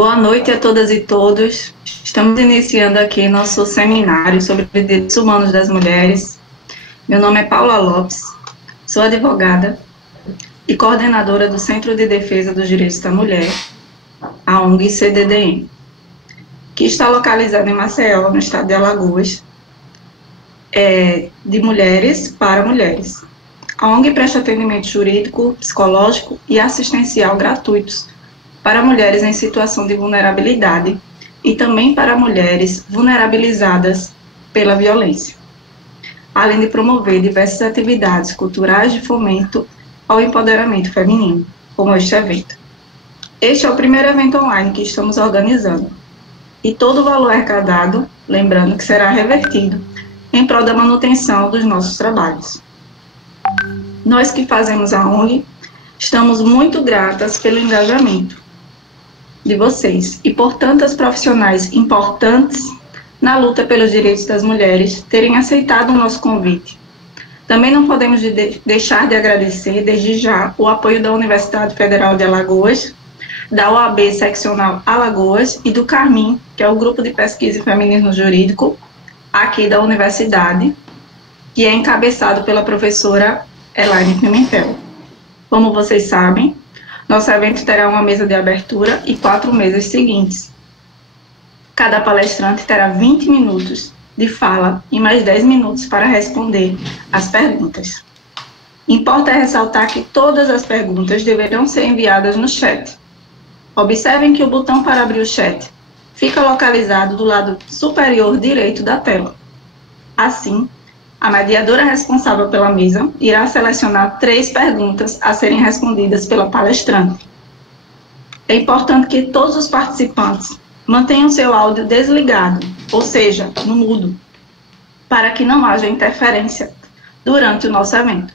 Boa noite a todas e todos. Estamos iniciando aqui nosso seminário sobre direitos humanos das mulheres. Meu nome é Paula Lopes, sou advogada e coordenadora do Centro de Defesa dos Direitos da Mulher, a ONG CDDM, que está localizada em Maceió, no estado de Alagoas, de mulheres para mulheres. A ONG presta atendimento jurídico, psicológico e assistencial gratuitos para mulheres em situação de vulnerabilidade e também para mulheres vulnerabilizadas pela violência, além de promover diversas atividades culturais de fomento ao empoderamento feminino, como este evento. Este é o primeiro evento online que estamos organizando, e todo o valor arrecadado, lembrando que será revertido em prol da manutenção dos nossos trabalhos. Nós que fazemos a ONG, estamos muito gratas pelo engajamento de vocês e por tantas profissionais importantes na luta pelos direitos das mulheres terem aceitado o nosso convite. Também não podemos deixar de agradecer desde já o apoio da Universidade Federal de Alagoas, da OAB Seccional Alagoas e do CARMIN, que é o Grupo de Pesquisa em Feminismo Jurídico, aqui da universidade, que é encabeçado pela professora Elaine Pimentel. Como vocês sabem, nosso evento terá uma mesa de abertura e 4 mesas seguintes. Cada palestrante terá 20 minutos de fala e mais 10 minutos para responder as perguntas. Importa ressaltar que todas as perguntas deverão ser enviadas no chat. Observem que o botão para abrir o chat fica localizado do lado superior direito da tela. Assim, a mediadora responsável pela mesa irá selecionar 3 perguntas a serem respondidas pela palestrante. É importante que todos os participantes mantenham seu áudio desligado, ou seja, no mudo, para que não haja interferência durante o nosso evento.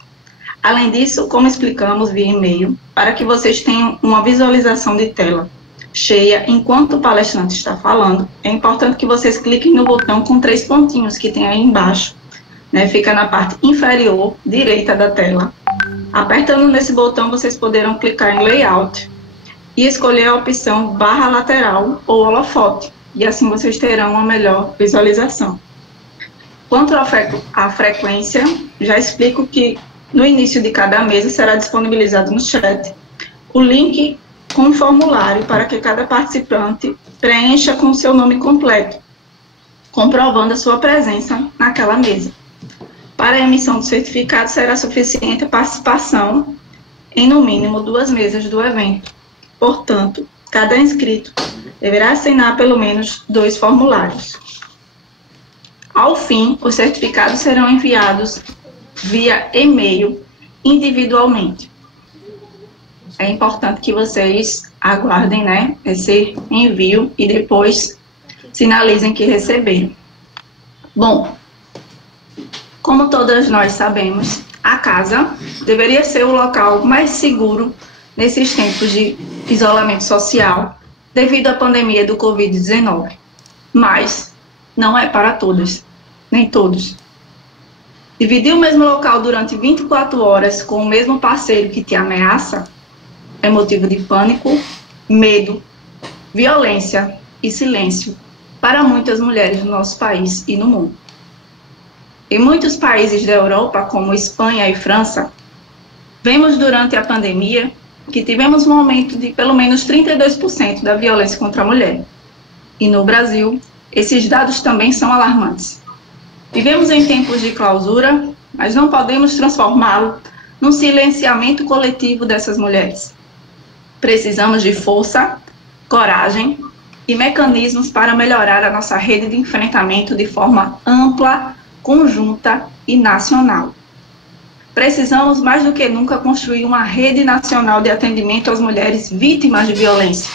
Além disso, como explicamos via e-mail, para que vocês tenham uma visualização de tela cheia enquanto o palestrante está falando, é importante que vocês cliquem no botão com 3 pontinhos que tem aí embaixo, fica na parte inferior direita da tela. Apertando nesse botão, vocês poderão clicar em Layout e escolher a opção barra lateral ou holofote, e assim vocês terão uma melhor visualização. Quanto à frequência, já explico que no início de cada mesa será disponibilizado no chat o link com um formulário para que cada participante preencha com o seu nome completo, comprovando a sua presença naquela mesa. Para a emissão do certificado, será suficiente a participação em, no mínimo, 2 mesas do evento. Portanto, cada inscrito deverá assinar pelo menos 2 formulários. Ao fim, os certificados serão enviados via e-mail individualmente. É importante que vocês aguardem, esse envio e depois sinalizem que receberam. Bom, como todas nós sabemos, a casa deveria ser o local mais seguro nesses tempos de isolamento social devido à pandemia do Covid-19. Mas não é para todas, nem todos. Dividir o mesmo local durante 24 horas com o mesmo parceiro que te ameaça é motivo de pânico, medo, violência e silêncio para muitas mulheres no nosso país e no mundo. Em muitos países da Europa, como Espanha e França, vemos durante a pandemia que tivemos um aumento de pelo menos 32% da violência contra a mulher. E no Brasil, esses dados também são alarmantes. Vivemos em tempos de clausura, mas não podemos transformá-lo num silenciamento coletivo dessas mulheres. Precisamos de força, coragem e mecanismos para melhorar a nossa rede de enfrentamento de forma ampla, conjunta e nacional. Precisamos, mais do que nunca, construir uma rede nacional de atendimento às mulheres vítimas de violência,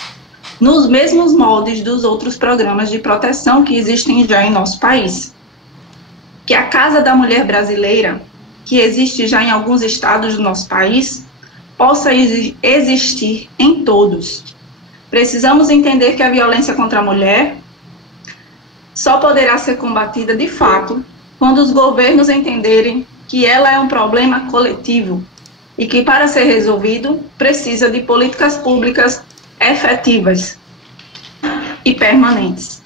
nos mesmos moldes dos outros programas de proteção que existem já em nosso país. Que a Casa da Mulher Brasileira, que existe já em alguns estados do nosso país, possa existir em todos. Precisamos entender que a violência contra a mulher só poderá ser combatida de fato quando os governos entenderem que ela é um problema coletivo e que, para ser resolvido, precisa de políticas públicas efetivas. e permanentes.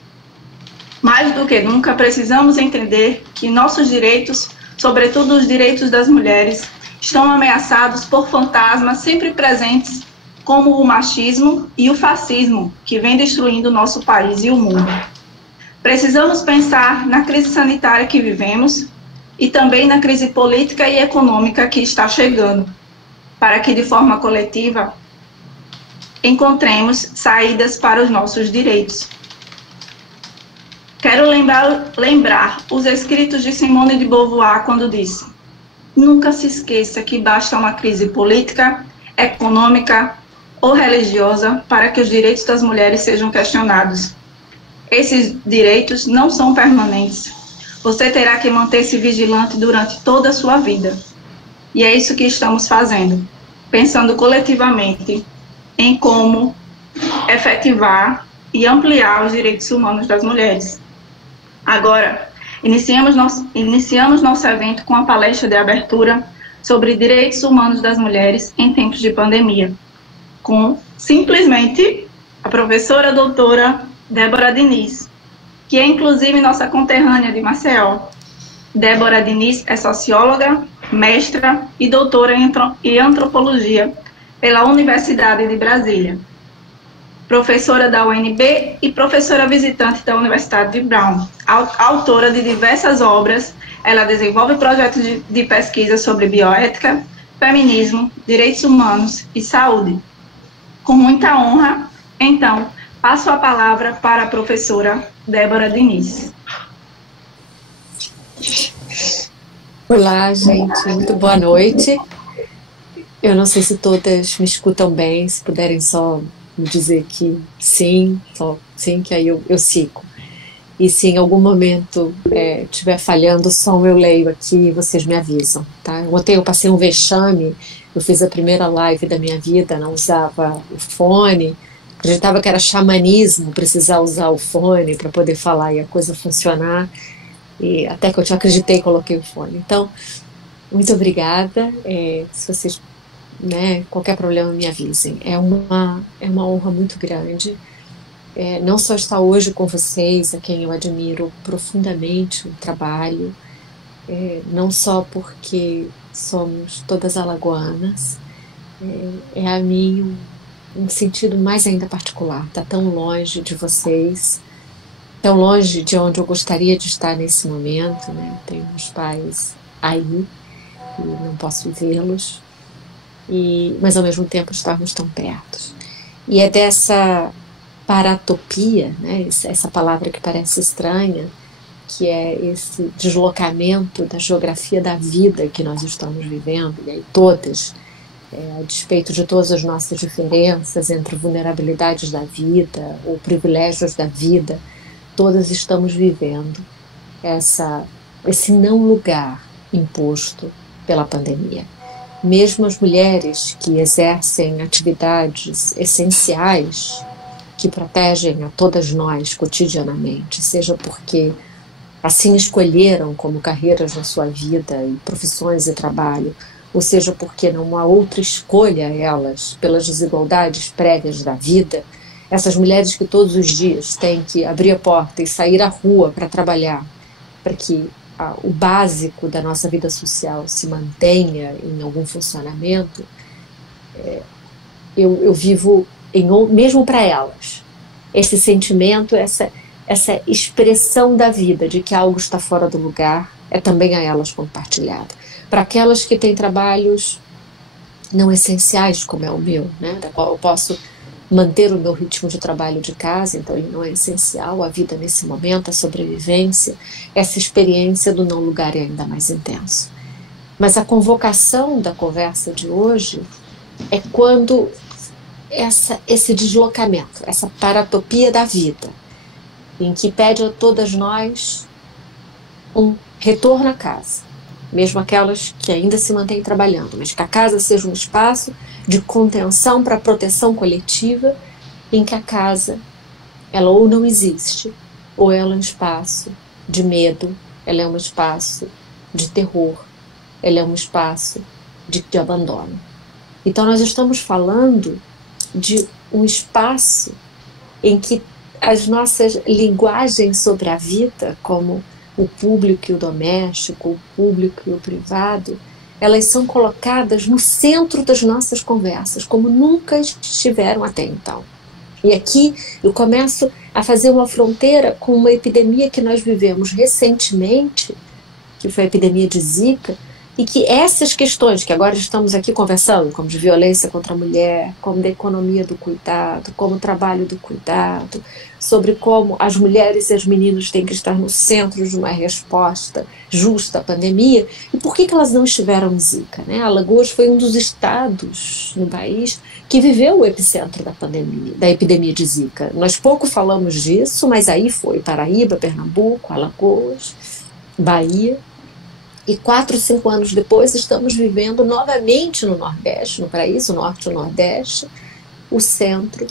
Mais do que nunca, precisamos entender que nossos direitos, sobretudo os direitos das mulheres, estão ameaçados por fantasmas sempre presentes, como o machismo e o fascismo, que vem destruindo o nosso país e o mundo. Precisamos pensar na crise sanitária que vivemos e também na crise política e econômica que está chegando, para que, de forma coletiva, encontremos saídas para os nossos direitos. Quero lembrar os escritos de Simone de Beauvoir quando disse: nunca se esqueça que basta uma crise política, econômica ou religiosa para que os direitos das mulheres sejam questionados. Esses direitos não são permanentes. Você terá que manter-se vigilante durante toda a sua vida. E é isso que estamos fazendo, pensando coletivamente em como efetivar e ampliar os direitos humanos das mulheres. Agora, iniciamos nosso evento com a palestra de abertura sobre direitos humanos das mulheres em tempos de pandemia, com, simplesmente, a professora doutora Débora Diniz, que é inclusive nossa conterrânea de Maceió. Débora Diniz é socióloga, mestra e doutora em antropologia pela Universidade de Brasília, professora da UNB e professora visitante da Universidade de Brown. Autora de diversas obras, ela desenvolve projetos de pesquisa sobre bioética, feminismo, direitos humanos e saúde. Com muita honra, então, passo a palavra para a professora Débora Diniz. Olá, gente, muito boa noite. Eu não sei se todas me escutam bem, se puderem só me dizer que sim, só sim, que aí eu sigo. E se em algum momento estiver falhando o som, eu leio aqui e vocês me avisam, tá? Ontem eu passei um vexame, eu fiz a primeira live da minha vida, não usava o fone, acreditava que era xamanismo precisar usar o fone para poder falar e a coisa funcionar, e até que eu te acreditei, coloquei o fone. Então, muito obrigada, se vocês, qualquer problema me avisem. É uma honra muito grande, não só estar hoje com vocês, a quem eu admiro profundamente o trabalho, não só porque somos todas alagoanas, a mim um sentido mais ainda particular, está tão longe de vocês, tão longe de onde eu gostaria de estar nesse momento, né? Tenho meus pais aí e não posso vê-los, mas ao mesmo tempo estarmos tão perto. E é dessa paratopia, né? Essa palavra que parece estranha, que é esse deslocamento da geografia da vida que nós estamos vivendo, e aí todas, a despeito de todas as nossas diferenças entre vulnerabilidades da vida ou privilégios da vida, todas estamos vivendo esse não lugar imposto pela pandemia. Mesmo as mulheres que exercem atividades essenciais que protegem a todas nós cotidianamente, seja porque assim escolheram como carreiras na sua vida e profissões e trabalho, ou seja porque não há outra escolha elas pelas desigualdades prévias da vida, essas mulheres que todos os dias têm que abrir a porta e sair à rua para trabalhar, para que o básico da nossa vida social se mantenha em algum funcionamento, eu vivo, mesmo para elas, esse sentimento, essa expressão da vida, de que algo está fora do lugar, é também a elas compartilhada. Para aquelas que têm trabalhos não essenciais, como é o meu, da qual eu posso manter o meu ritmo de trabalho de casa, então ele não é essencial, a vida nesse momento, a sobrevivência, essa experiência do não lugar é ainda mais intenso. Mas a convocação da conversa de hoje é quando esse deslocamento, essa paratopia da vida, em que pede a todas nós um retorno à casa, mesmo aquelas que ainda se mantêm trabalhando, mas que a casa seja um espaço de contenção para proteção coletiva, em que a casa, ela ou não existe, ou ela é um espaço de medo, ela é um espaço de terror, ela é um espaço de abandono. Então nós estamos falando de um espaço em que as nossas linguagens sobre a vida, como o público e o doméstico, o público e o privado, elas são colocadas no centro das nossas conversas, como nunca estiveram até então. E aqui eu começo a fazer uma fronteira com uma epidemia que nós vivemos recentemente, que foi a epidemia de Zika, e que essas questões que agora estamos aqui conversando, como de violência contra a mulher, como da economia do cuidado, como o trabalho do cuidado, sobre como as mulheres e as meninas têm que estar no centro de uma resposta justa à pandemia, e por que elas não estiveram em Zika, né? Alagoas foi um dos estados no país que viveu o epicentro da pandemia, da epidemia de Zika. Nós pouco falamos disso, mas aí foi Paraíba, Pernambuco, Alagoas, Bahia. E 4, 5 anos depois estamos vivendo novamente no Nordeste, no paraíso Norte e Nordeste, o centro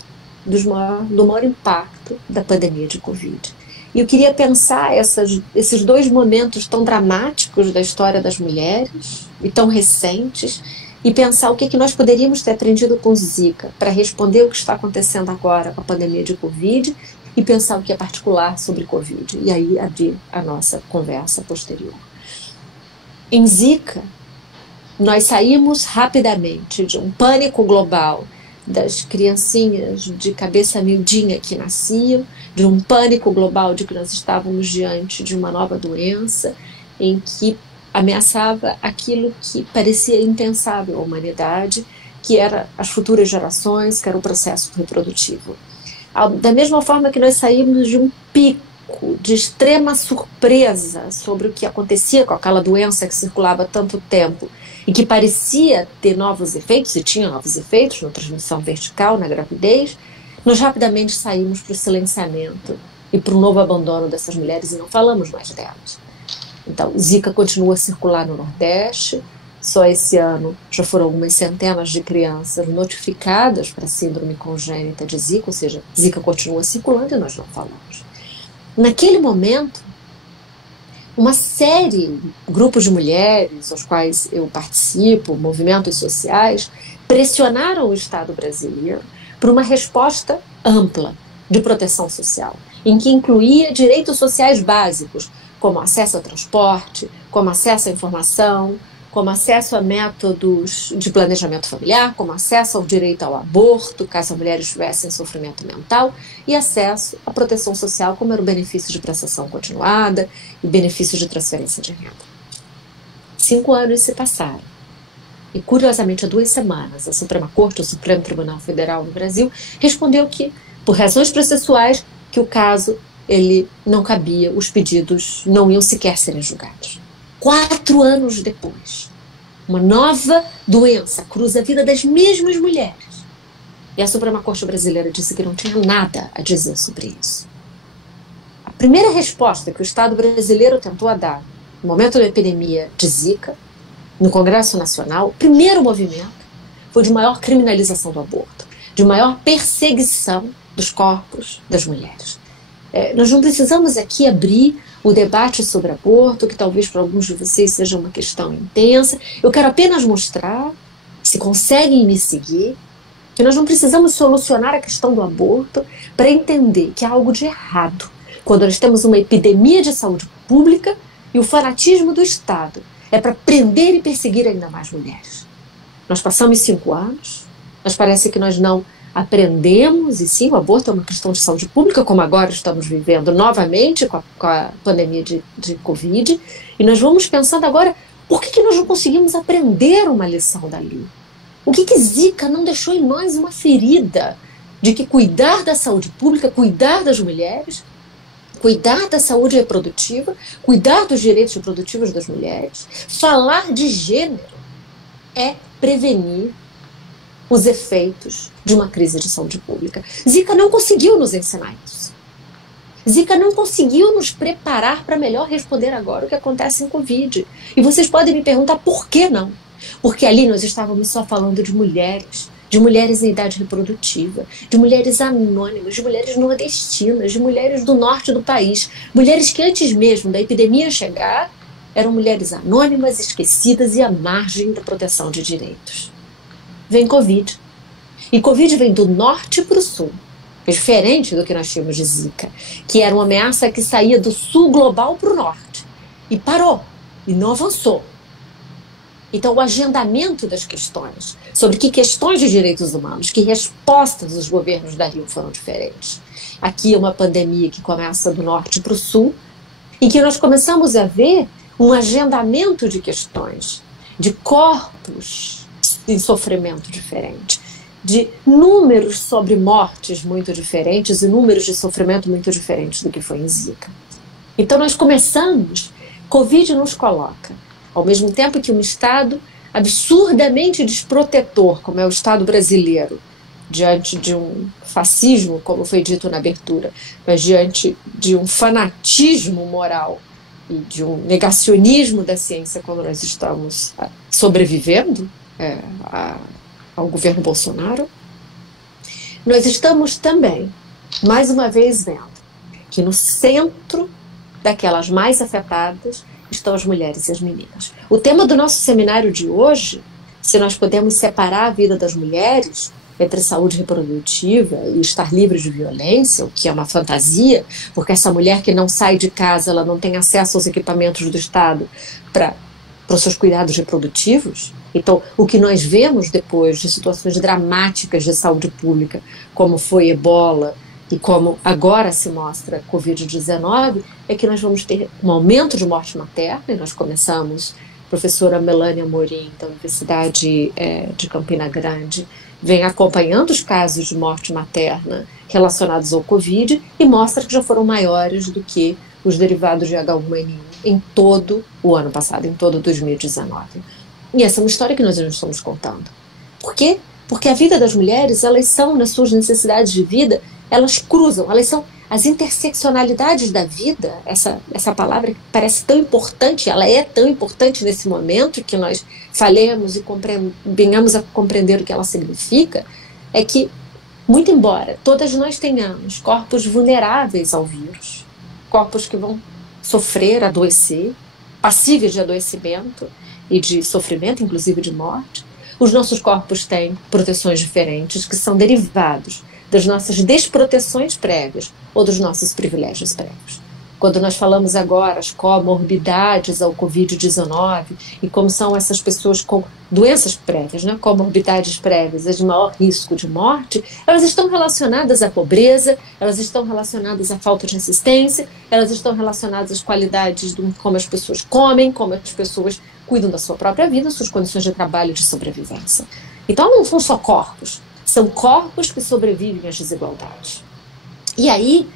do maior impacto da pandemia de Covid. E eu queria pensar esses dois momentos tão dramáticos da história das mulheres e tão recentes, e pensar o que nós poderíamos ter aprendido com Zika para responder o que está acontecendo agora com a pandemia de Covid, e pensar o que é particular sobre Covid, e aí abrir a nossa conversa posterior. Em Zika, nós saímos rapidamente de um pânico global das criancinhas de cabeça miudinha que nasciam, de um pânico global de que nós estávamos diante de uma nova doença em que ameaçava aquilo que parecia impensável à humanidade, que era as futuras gerações, que era o processo reprodutivo. Da mesma forma que nós saímos de um pico de extrema surpresa sobre o que acontecia com aquela doença que circulava há tanto tempo e que parecia ter novos efeitos, e tinha novos efeitos na transmissão vertical, na gravidez, nós rapidamente saímos para o silenciamento e para o novo abandono dessas mulheres e não falamos mais delas. Então, Zika continua a circular no Nordeste. Só esse ano já foram algumas centenas de crianças notificadas para síndrome congênita de Zika, ou seja, Zika continua circulando e nós não falamos. Naquele momento, uma série, grupos de mulheres, aos quais eu participo, movimentos sociais, pressionaram o Estado brasileiro por uma resposta ampla de proteção social, em que incluía direitos sociais básicos, como acesso ao transporte, como acesso à informação, como acesso a métodos de planejamento familiar, como acesso ao direito ao aborto, caso a mulher estivesse em sofrimento mental, e acesso à proteção social, como era o benefício de prestação continuada e benefício de transferência de renda. 5 anos se passaram. E, curiosamente, há 2 semanas, a Suprema Corte, o Supremo Tribunal Federal no Brasil, respondeu que, por razões processuais, que o caso ele não cabia, os pedidos não iam sequer serem julgados. 4 anos depois, uma nova doença cruza a vida das mesmas mulheres. E a Suprema Corte Brasileira disse que não tinha nada a dizer sobre isso. A primeira resposta que o Estado brasileiro tentou dar no momento da epidemia de Zika, no Congresso Nacional, o primeiro movimento foi de maior criminalização do aborto, de maior perseguição dos corpos das mulheres. Nós não precisamos aqui abrir o debate sobre aborto, que talvez para alguns de vocês seja uma questão intensa. Eu quero apenas mostrar, se conseguem me seguir, que nós não precisamos solucionar a questão do aborto para entender que há algo de errado quando nós temos uma epidemia de saúde pública e o fanatismo do Estado é para prender e perseguir ainda mais mulheres. Nós passamos 5 anos, mas parece que nós não aprendemos, e sim, o aborto é uma questão de saúde pública, como agora estamos vivendo novamente com a pandemia de Covid, e nós vamos pensando agora, por que nós não conseguimos aprender uma lição dali? O que Zika não deixou em nós uma ferida de que cuidar da saúde pública, cuidar das mulheres, cuidar da saúde reprodutiva, cuidar dos direitos reprodutivos das mulheres, falar de gênero é prevenir os efeitos de uma crise de saúde pública. Zika não conseguiu nos ensinar isso. Zika não conseguiu nos preparar para melhor responder agora o que acontece em Covid. E vocês podem me perguntar por que não? Porque ali nós estávamos só falando de mulheres em idade reprodutiva, de mulheres anônimas, de mulheres nordestinas, de mulheres do norte do país, mulheres que antes mesmo da epidemia chegar, eram mulheres anônimas, esquecidas e à margem da proteção de direitos. Vem Covid. E Covid vem do norte para o sul. É diferente do que nós tínhamos de Zika, que era uma ameaça que saía do sul global para o norte. E parou, e não avançou. Então, o agendamento das questões, sobre que questões de direitos humanos, que respostas os governos dariam foram diferentes. Aqui é uma pandemia que começa do norte para o sul, em que nós começamos a ver um agendamento de questões, de corpos em sofrimento diferente, de números sobre mortes muito diferentes e números de sofrimento muito diferentes do que foi em Zika. Então nós começamos, Covid nos coloca, ao mesmo tempo que um Estado absurdamente desprotetor, como é o Estado brasileiro, diante de um fascismo, como foi dito na abertura, mas diante de um fanatismo moral e de um negacionismo da ciência, como nós estamos sobrevivendo ao governo Bolsonaro, nós estamos também, mais uma vez, vendo que no centro daquelas mais afetadas estão as mulheres e as meninas. O tema do nosso seminário de hoje, se nós podemos separar a vida das mulheres entre saúde reprodutiva e estar livre de violência, o que é uma fantasia, porque essa mulher que não sai de casa, ela não tem acesso aos equipamentos do Estado para os seus cuidados reprodutivos. Então, o que nós vemos depois de situações dramáticas de saúde pública, como foi Ebola e como agora se mostra Covid-19, é que nós vamos ter um aumento de morte materna, e nós começamos, a professora Melânia Amorim, da Universidade de Campina Grande, vem acompanhando os casos de morte materna relacionados ao Covid e mostra que já foram maiores do que os derivados de H1N1 em todo o ano passado, em todo 2019. E essa é uma história que nós não estamos contando. Por quê? Porque a vida das mulheres, elas são, nas suas necessidades de vida, elas cruzam, elas são as interseccionalidades da vida, essa palavra que parece tão importante, ela é tão importante nesse momento que nós falemos e venhamos a compreender o que ela significa, é que, muito embora todas nós tenhamos corpos vulneráveis ao vírus, corpos que vão sofrer, adoecer, passíveis de adoecimento e de sofrimento, inclusive de morte, os nossos corpos têm proteções diferentes que são derivados das nossas desproteções prévias ou dos nossos privilégios prévios. Quando nós falamos agora as comorbidades ao Covid-19 e como são essas pessoas com doenças prévias, né, comorbidades prévias, as de maior risco de morte, elas estão relacionadas à pobreza, elas estão relacionadas à falta de assistência, elas estão relacionadas às qualidades de como as pessoas comem, como as pessoas cuidam da sua própria vida, suas condições de trabalho e de sobrevivência. Então não são só corpos, são corpos que sobrevivem às desigualdades. E aí,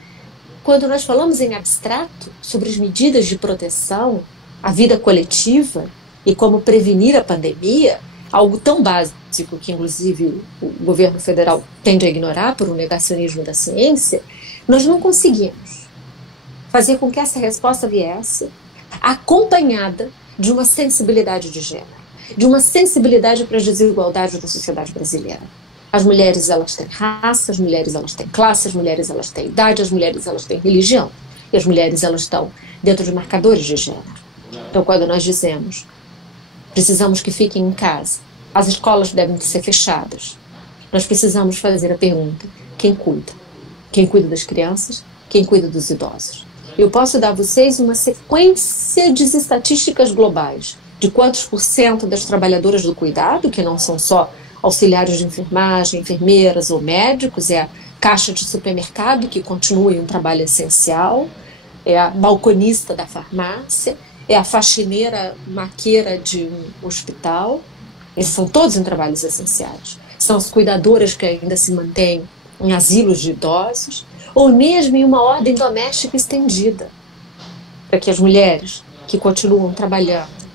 quando nós falamos em abstrato sobre as medidas de proteção à vida coletiva e como prevenir a pandemia, algo tão básico que, inclusive, o governo federal tende a ignorar por um negacionismo da ciência, nós não conseguimos fazer com que essa resposta viesse acompanhada de uma sensibilidade de gênero, de uma sensibilidade para as desigualdades da sociedade brasileira. As mulheres, elas têm raça, as mulheres, elas têm classe, as mulheres, elas têm idade, as mulheres, elas têm religião. E as mulheres, elas estão dentro de marcadores de gênero. Então, quando nós dizemos precisamos que fiquem em casa, as escolas devem ser fechadas, nós precisamos fazer a pergunta: quem cuida? Quem cuida das crianças? Quem cuida dos idosos? Eu posso dar a vocês uma sequência de estatísticas globais de quantos % das trabalhadoras do cuidado, que não são só auxiliares de enfermagem, enfermeiras ou médicos, é a caixa de supermercado, que continua em um trabalho essencial, é a balconista da farmácia, é a faxineira maqueira de um hospital. Eles são todos em trabalhos essenciais. São as cuidadoras que ainda se mantêm em asilos de idosos, ou mesmo em uma ordem doméstica estendida, para que as mulheres que continuam trabalhando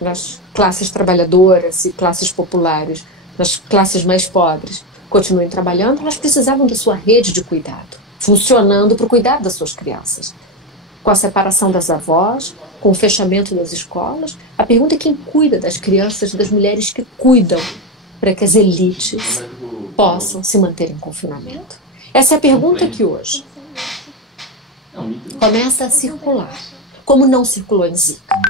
nas classes trabalhadoras e classes populares, nas classes mais pobres, continuem trabalhando, elas precisavam da sua rede de cuidado, funcionando para o cuidado das suas crianças. Com a separação das avós, com o fechamento das escolas, a pergunta é quem cuida das crianças, das mulheres que cuidam, para que as elites possam se manter em confinamento. Essa é a pergunta que hoje começa a circular, como não circulou em Zika.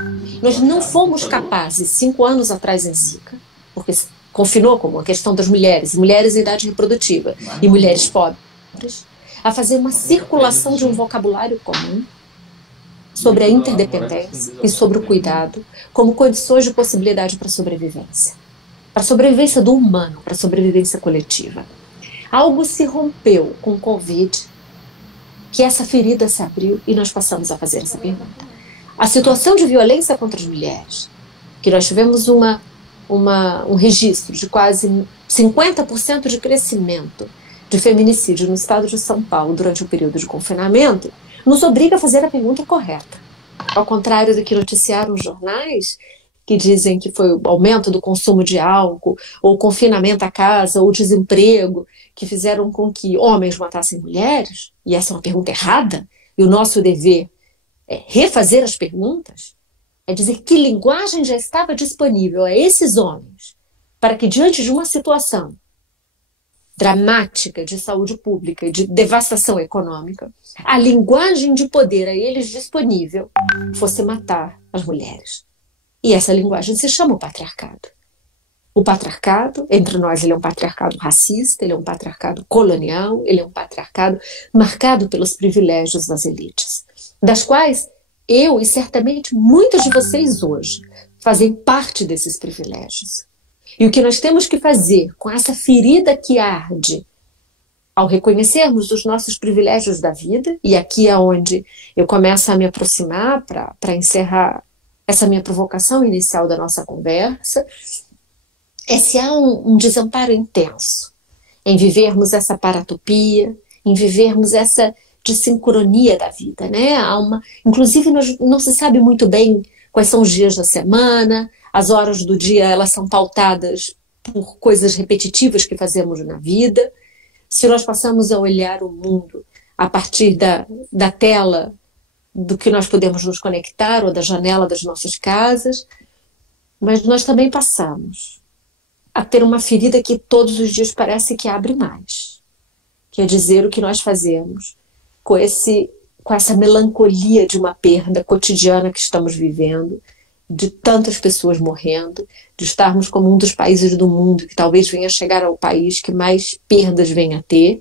Nós não fomos capazes, 5 anos atrás em Zika, porque confinou como a questão das mulheres, mulheres em idade reprodutiva e mulheres pobres, simples, a fazer uma circulação de um vocabulário comum sobre a interdependência e sobre o cuidado como condições de possibilidade para a sobrevivência. Para a sobrevivência do humano, para a sobrevivência coletiva. Algo se rompeu com o Covid, que essa ferida se abriu e nós passamos a fazer essa pergunta. A situação de violência contra as mulheres, que nós tivemos um registro de quase 50% de crescimento de feminicídio no estado de São Paulo durante o período de confinamento, nos obriga a fazer a pergunta correta. Ao contrário do que noticiaram os jornais, que dizem que foi o aumento do consumo de álcool, ou o confinamento à casa, ou o desemprego, que fizeram com que homens matassem mulheres, e essa é uma pergunta errada, e o nosso dever é refazer as perguntas, é dizer que linguagem já estava disponível a esses homens, para que diante de uma situação dramática de saúde pública e de devastação econômica, a linguagem de poder a eles disponível fosse matar as mulheres. E essa linguagem se chama o patriarcado. O patriarcado, entre nós, ele é um patriarcado racista, ele é um patriarcado colonial, ele é um patriarcado marcado pelos privilégios das elites, das quais eu e certamente muitos de vocês hoje fazem parte desses privilégios. E o que nós temos que fazer com essa ferida que arde, ao reconhecermos os nossos privilégios da vida, e aqui é onde eu começo a me aproximar para encerrar essa minha provocação inicial da nossa conversa, é se há um desamparo intenso em vivermos essa paratopia, em vivermos essa desincronia da vida, né? Inclusive, não se sabe muito bem quais são os dias da semana, as horas do dia elas são pautadas por coisas repetitivas que fazemos na vida. Se nós passamos a olhar o mundo a partir da tela do que nós podemos nos conectar ou da janela das nossas casas, mas nós também passamos a ter uma ferida que todos os dias parece que abre mais. Quer dizer, o que nós fazemos com essa melancolia de uma perda cotidiana que estamos vivendo, de tantas pessoas morrendo, de estarmos como um dos países do mundo que talvez venha a chegar ao país que mais perdas venha a ter,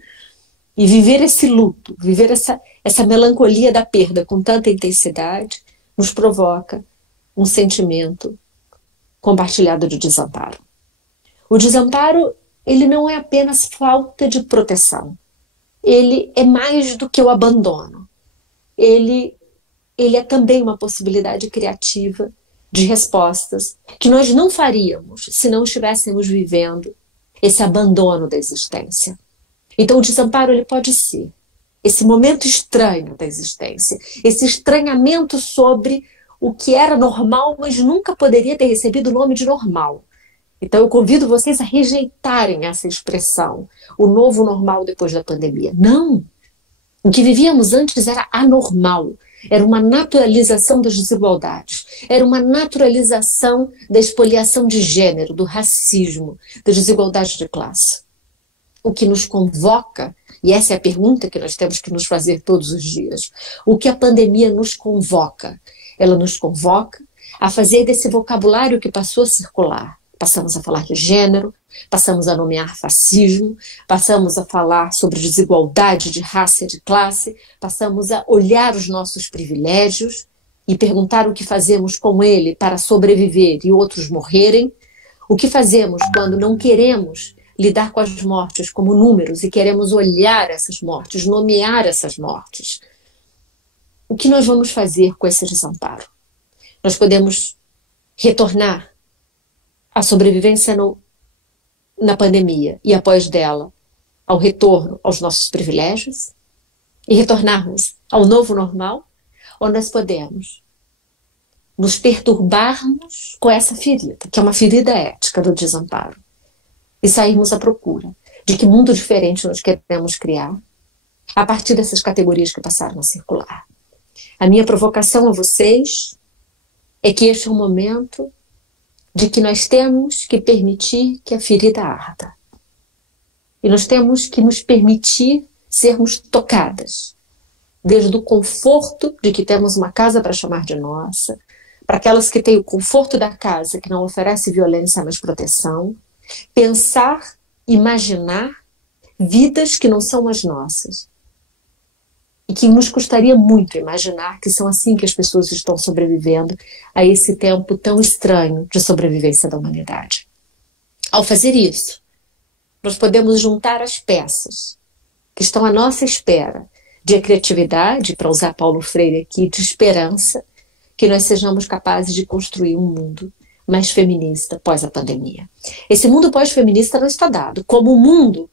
e viver esse luto, viver essa melancolia da perda com tanta intensidade, nos provoca um sentimento compartilhado de desamparo. O desamparo, ele não é apenas falta de proteção, ele é mais do que o abandono. Ele é também uma possibilidade criativa de respostas que nós não faríamos se não estivéssemos vivendo esse abandono da existência. Então o desamparo ele pode ser esse momento estranho da existência, esse estranhamento sobre o que era normal, mas nunca poderia ter recebido o nome de normal. Então eu convido vocês a rejeitarem essa expressão, o novo normal depois da pandemia. Não! O que vivíamos antes era anormal, era uma naturalização das desigualdades, era uma naturalização da expoliação de gênero, do racismo, da desigualdade de classe. O que nos convoca, e essa é a pergunta que nós temos que nos fazer todos os dias, o que a pandemia nos convoca? Ela nos convoca a fazer desse vocabulário que passou a circular. Passamos a falar de gênero, passamos a nomear fascismo, passamos a falar sobre desigualdade de raça e de classe, passamos a olhar os nossos privilégios e perguntar o que fazemos com ele para sobreviver e outros morrerem, o que fazemos quando não queremos lidar com as mortes como números e queremos olhar essas mortes, nomear essas mortes. O que nós vamos fazer com esse desamparo? Nós podemos retornar à sobrevivência na pandemia e após dela, ao retorno aos nossos privilégios e retornarmos ao novo normal, ou nós podemos nos perturbarmos com essa ferida, que é uma ferida ética do desamparo, e sairmos à procura de que mundo diferente nós queremos criar a partir dessas categorias que passaram a circular. A minha provocação a vocês é que este é um momento de que nós temos que permitir que a ferida arda. E nós temos que nos permitir sermos tocadas, desde o conforto de que temos uma casa para chamar de nossa, para aquelas que têm o conforto da casa, que não oferece violência, mas proteção, pensar, imaginar vidas que não são as nossas. E que nos custaria muito imaginar que são assim que as pessoas estão sobrevivendo a esse tempo tão estranho de sobrevivência da humanidade. Ao fazer isso, nós podemos juntar as peças que estão à nossa espera de criatividade, para usar Paulo Freire aqui, de esperança, que nós sejamos capazes de construir um mundo mais feminista pós a pandemia. Esse mundo pós-feminista não está dado, como o mundo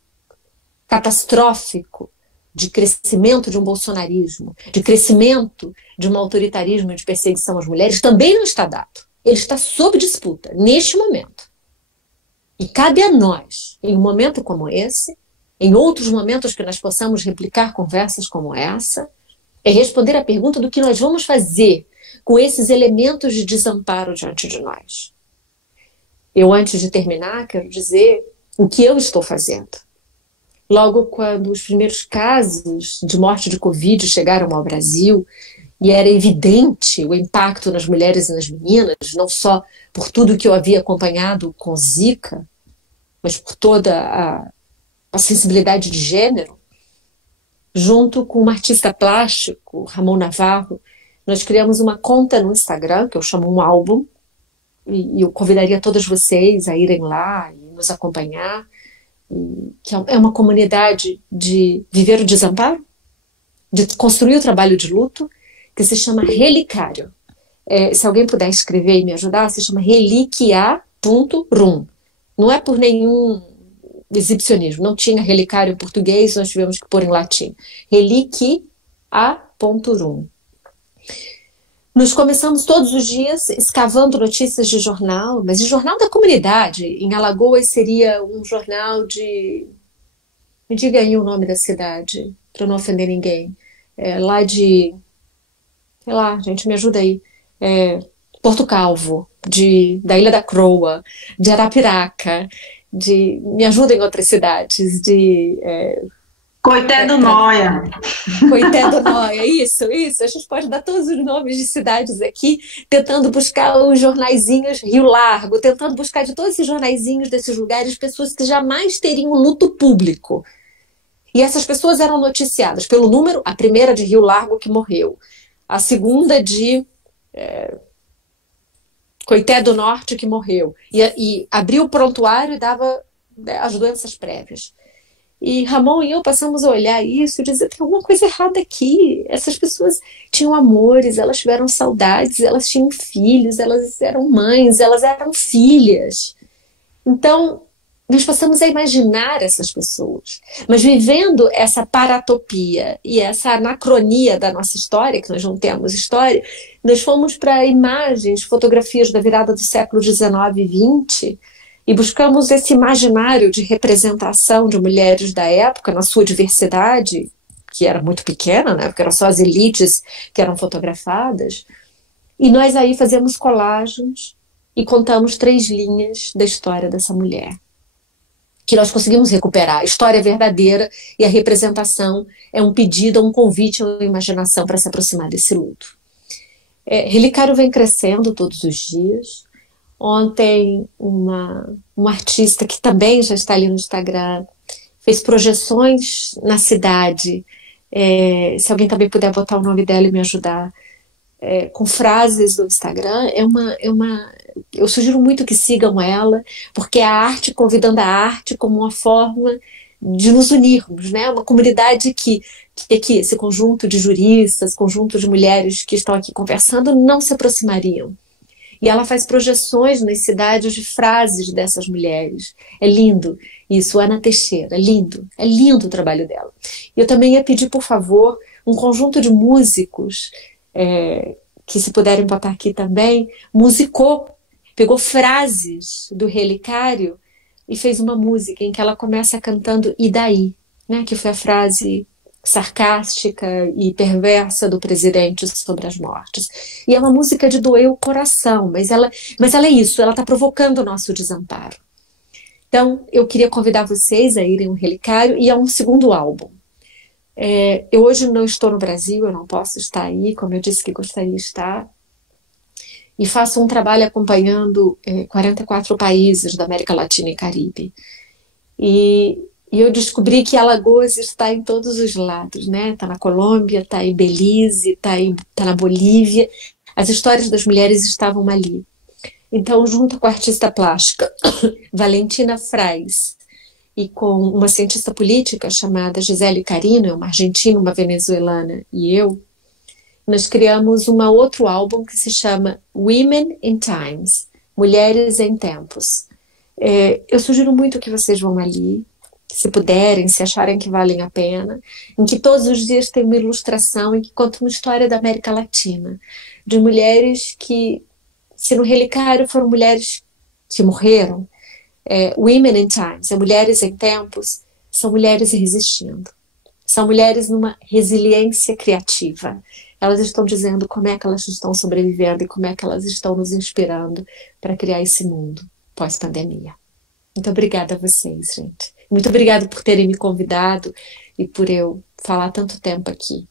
catastrófico de crescimento de um bolsonarismo, de crescimento de um autoritarismo de perseguição às mulheres, também não está dado. Ele está sob disputa, neste momento. E cabe a nós, em um momento como esse, em outros momentos que nós possamos replicar conversas como essa, é responder à pergunta do que nós vamos fazer com esses elementos de desamparo diante de nós. Eu, antes de terminar, quero dizer o que eu estou fazendo. Logo quando os primeiros casos de morte de Covid chegaram ao Brasil, e era evidente o impacto nas mulheres e nas meninas, não só por tudo que eu havia acompanhado com Zika, mas por toda a sensibilidade de gênero, junto com um artista plástico, Ramon Navarro, nós criamos uma conta no Instagram, que eu chamo Um Álbum, e eu convidaria todas vocês a irem lá e nos acompanhar, que é uma comunidade de viver o desamparo, de construir o trabalho de luto, que se chama Relicário. Se alguém puder escrever e me ajudar, se chama reliquia.rum. Não é por nenhum exibicionismo, não tinha relicário em português, nós tivemos que pôr em latim. Reliquia.rum. Nós começamos todos os dias escavando notícias de jornal, mas de jornal da comunidade. Em Alagoas seria um jornal de... Me diga aí o nome da cidade, para não ofender ninguém. Lá de... Sei lá, gente, me ajuda aí. Porto Calvo, da Ilha da Croa, de Arapiraca, me ajuda em outras cidades, Coité do Noia. Coité do Noia, isso. A gente pode dar todos os nomes de cidades aqui, tentando buscar os jornaizinhos Rio Largo, tentando buscar de todos esses jornaizinhos desses lugares pessoas que jamais teriam luto público. E essas pessoas eram noticiadas pelo número, a primeira de Rio Largo que morreu, a segunda de Coité do Norte que morreu. E abria o prontuário e dava as doenças prévias. E Ramon e eu passamos a olhar isso e dizer, tem alguma coisa errada aqui. Essas pessoas tinham amores, elas tiveram saudades, elas tinham filhos, elas eram mães, elas eram filhas. Então, nós passamos a imaginar essas pessoas. Mas vivendo essa paratopia e essa anacronia da nossa história, que nós não temos história, nós fomos para imagens, fotografias da virada do século XIX e XX, e buscamos esse imaginário de representação de mulheres da época, na sua diversidade, que era muito pequena, né, porque eram só as elites que eram fotografadas, e nós aí fazemos colagens e contamos 3 linhas da história dessa mulher, que nós conseguimos recuperar. A história é verdadeira e a representação é um pedido, um convite à imaginação para se aproximar desse luto. Relicário vem crescendo todos os dias. Ontem, uma artista que também já está ali no Instagram fez projeções na cidade. Se alguém também puder botar o nome dela e me ajudar, com frases do Instagram, eu sugiro muito que sigam ela, porque é a arte convidando a arte como uma forma de nos unirmos, né? Uma comunidade que aqui, esse conjunto de juristas, conjunto de mulheres que estão aqui conversando, não se aproximariam. E ela faz projeções nas cidades de frases dessas mulheres. É lindo isso, Ana Teixeira, é lindo o trabalho dela. Eu também ia pedir, por favor, um conjunto de músicos, que se puderem botar aqui também, pegou frases do Relicário e fez uma música em que ela começa cantando "E daí?", né, que foi a frase sarcástica e perversa do presidente sobre as mortes. E é uma música de doer o coração, mas ela é isso, ela está provocando o nosso desamparo. Então, eu queria convidar vocês a irem ao Relicário e a um segundo álbum. Eu hoje não estou no Brasil, eu não posso estar aí, como eu disse que gostaria de estar, e faço um trabalho acompanhando 44 países da América Latina e Caribe. E E eu descobri que Alagoas está em todos os lados, né? Está na Colômbia, está em Belize, tá na Bolívia. As histórias das mulheres estavam ali. Então, junto com a artista plástica Valentina Frais e com uma cientista política chamada Gisele Carino, uma argentina, uma venezuelana e eu, nós criamos um outro álbum que se chama Women in Times, Mulheres em Tempos. Eu sugiro muito que vocês vão ali, se puderem, se acharem que valem a pena, em que todos os dias tem uma ilustração em que conta uma história da América Latina, de mulheres que, se no relicário foram mulheres que morreram, Women in Times, mulheres em tempos, são mulheres resistindo. São mulheres numa resiliência criativa. Elas estão dizendo como é que elas estão sobrevivendo e como é que elas estão nos inspirando para criar esse mundo pós-pandemia. Muito obrigada a vocês, gente. Muito obrigada por terem me convidado e por eu falar tanto tempo aqui.